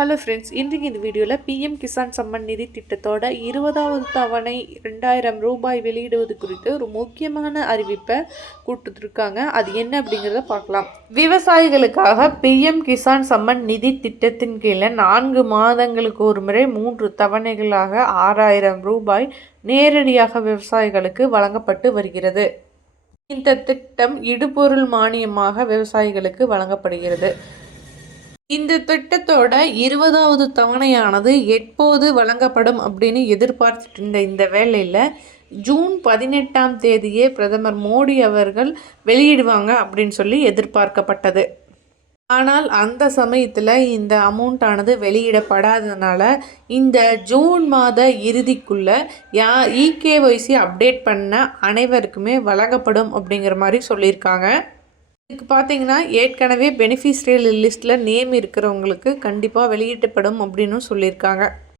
Hello friends இன்றைக்கு இந்த வீடியோவில் பிஎம் கிசான் சம்மன் நிதி திட்டத்தோட இருபதாவது தவணை ரெண்டாயிரம் ரூபாய் வெளியிடுவது குறித்து ஒரு முக்கியமான அறிவிப்பை கொடுத்துருக்காங்க. அது என்ன அப்படிங்கிறத பார்க்கலாம். விவசாயிகளுக்காக பிஎம் கிசான் சம்மன் நிதி திட்டத்தின் கீழே நான்கு மாதங்களுக்கு ஒரு முறை மூன்று தவணைகளாக ஆறாயிரம் ரூபாய் நேரடியாக விவசாயிகளுக்கு வழங்கப்பட்டு வருகிறது. இந்த திட்டம் இடுபொருள் மானியமாக விவசாயிகளுக்கு வழங்கப்படுகிறது. இந்த திட்டத்தோட இருபதாவது தவணையானது எப்போது வழங்கப்படும் அப்படின்னு எதிர்பார்த்துட்டு இருந்த இந்த வேலையில் ஜூன் பதினெட்டாம் தேதியே பிரதமர் மோடி அவர்கள் வெளியிடுவாங்க அப்படின்னு சொல்லி எதிர்பார்க்கப்பட்டது. ஆனால் அந்த சமயத்தில் இந்த அமௌண்ட்டானது வெளியிடப்படாததுனால இந்த ஜூன் மாத இறுதிக்குள்ளே யா இகேஒய்சி அப்டேட் பண்ண அனைவருக்குமே வழங்கப்படும் அப்படிங்கிற மாதிரி சொல்லியிருக்காங்க. இதுக்கு பார்த்தீங்கன்னா ஏற்கனவே பெனிஃபிஷரியல் லிஸ்ட்டில் நேம் இருக்கிறவங்களுக்கு கண்டிப்பாக வெளியிடப்படும் அப்படின்னு சொல்லியிருக்காங்க.